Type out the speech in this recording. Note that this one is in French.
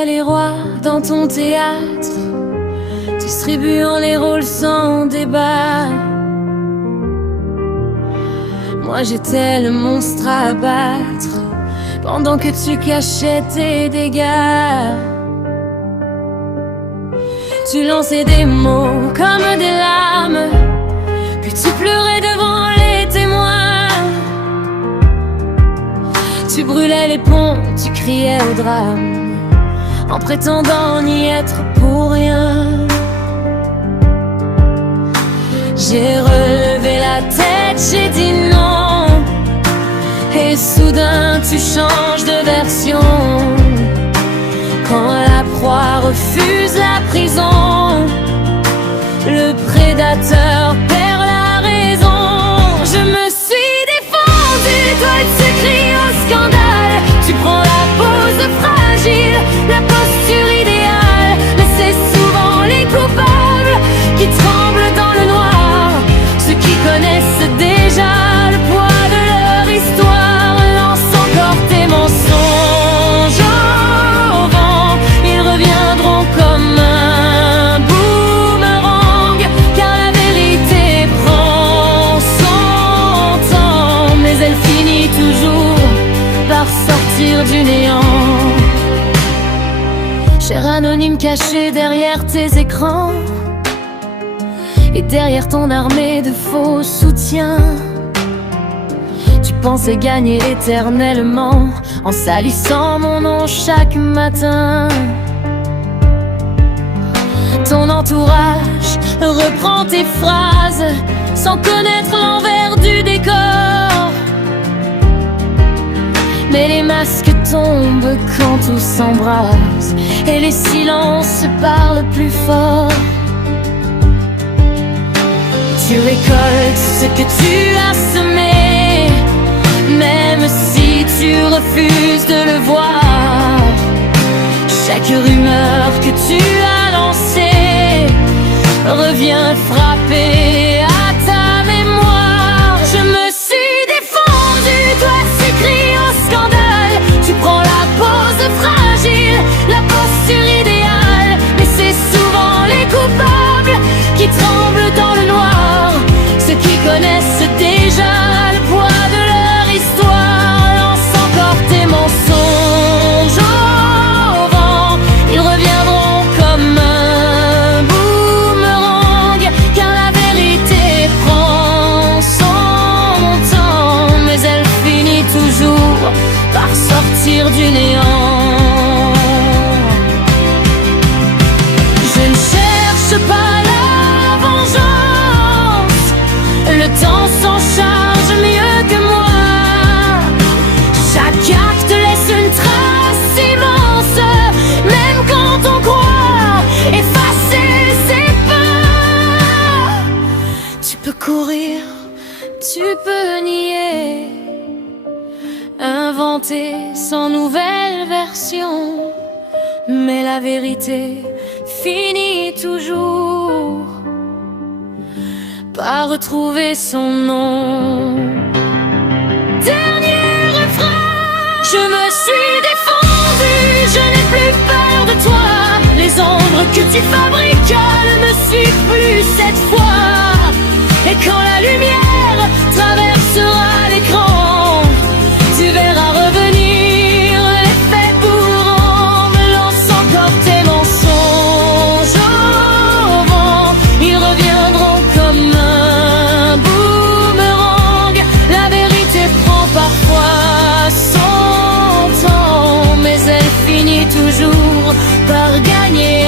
jouais les rois dans ton théâtre, distribuant les rôles sans débat. Moi j'étais le monstre à abattre, pendant que tu cachais tes dégâts. Tu lançais des mots comme des larmes, puis tu pleurais devant les témoins. Tu brûlais les ponts, tu criais au drame, en prétendant n'y être pour rien. J'ai relevé la tête, j'ai dit non, et soudain tu changes de version. Quand la proie refuse la prison, le prédateur perd la raison. Je me suis défendue, toi tu cries au scandale. Tu prends la pose fragile, la posture idéale, mais c'est souvent les coupables qui tremblent dans le noir. Ceux qui connaissent déjà le poids de leur histoire lancent encore tes mensonges au vent. Ils reviendront comme un boomerang, car la vérité prend son temps, mais elle finit toujours par sortir du néant. Cher anonyme caché derrière tes écrans et derrière ton armée de faux soutiens, tu pensais gagner éternellement en salissant mon nom chaque matin. Ton entourage reprend tes phrases sans connaître l'envers du décor. Mais les masques tombent quand tout s'embrase et les silences parlent plus fort. Tu récoltes ce que tu as semé, même si tu refuses de le voir. Chaque rumeur que tu as lancée revient frapper à ta mémoire. Je me suis défendue, toi tu cries au scandale. Tu prends la pose fragile, la posture idéale, mais c'est souvent les coupables qui tremblent dans le noir. Ceux qui connaissent déjà le poids de leur histoire lancent encore tes mensonges au vent. Ils reviendront comme un boomerang, car la vérité prend son temps, mais elle finit toujours par sortir du néant. Je ne cherche pas la vengeance, le temps s'en charge mieux que moi. Chaque acte laisse une trace immense, même quand on croit effacer ses peurs. Tu peux courir, tu peux nier, inventer sans nouvelle version, mais la vérité finit toujours par retrouver son nom. Dernier refrain. Je me suis défendue, je n'ai plus peur de toi. Les ombres que tu fabriques ne me suivent plus cette fois. Et quand la lumière traversera l'écran, tu verras revenir l'effet bourrant. Me lance encore tes mensonges au vent. Ils reviendront comme un boomerang. La vérité prend parfois son temps, mais elle finit toujours par gagner.